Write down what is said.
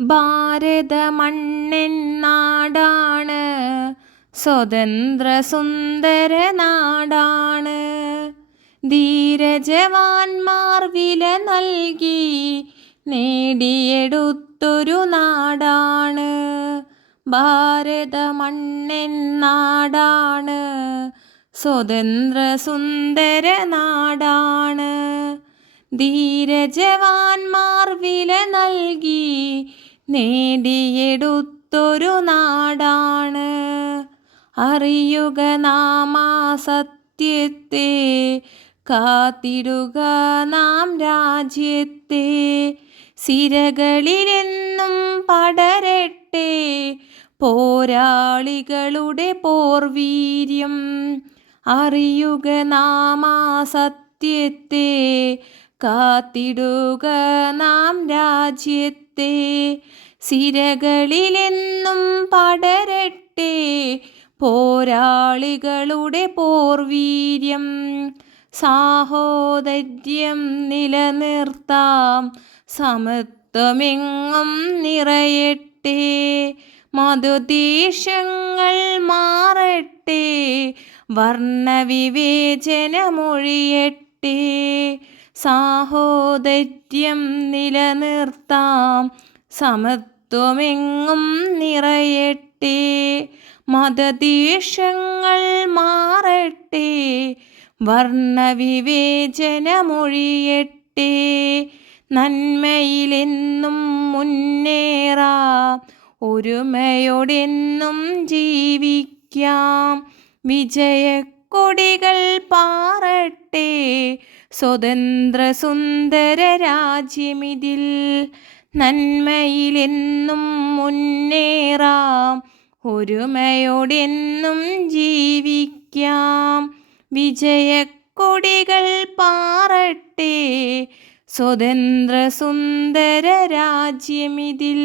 ഭാരത മണ്ണിൻ നാടാണ്. സ്വതന്ത്ര സുന്ദര നാടാണ് ധീരജവാന്മാർ വില നൽകി നേടിയെടുത്തൊരു നാടാണ്. ഭാരത മണ്ണിൻ നാടാണ്. സ്വതന്ത്ര സുന്ദര നാടാണ് ധീരജവാന്മാർ വില നൽകി നേടിയെടുത്തൊരു നാടാണ്. അറിയുക നാമാ സത്യത്തെ കാത്തിടുക നാം രാജ്യത്തെ. സിരകളിലെന്നും പടരട്ടെ പോരാളികളുടെ പോർവീര്യം. അറിയുക നാമാ സത്യത്തെ കാത്തിടുക നാം രാജ്യത്തെ. സിരകളിലെന്നും പടരട്ടെ. പോരാളികളുടെ പോർവീര്യം. സാഹോദര്യം നിലനിർത്താം. സമത്വമെങ്ങും നിറയട്ടെ. മധുദീഷങ്ങൾ മാറട്ടെ. വർണവിവേചനമൊഴിയട്ടെ. സാഹോദര്യം നിലനിർത്താം. സമത്വമെങ്ങും നിറയട്ടെ. മതദീഷങ്ങൾ മാറട്ടെ. വർണവിവേചനമൊഴിയട്ടെ. നന്മയിലെന്നും മുന്നേറാം. ഒരുമയോടെന്നും ജീവിക്കാം. വിജയക്കൊടികൾ പാറട്ടെ. സ്വതന്ത്ര സുന്ദര രാജ്യമിതിൽ നന്മയിലെന്നും മുന്നേറാം. ഒരുമയോടെന്നും ജീവിക്കാം. വിജയക്കൊടികൾ പാറട്ടെ. സ്വതന്ത്ര സുന്ദര രാജ്യമിതിൽ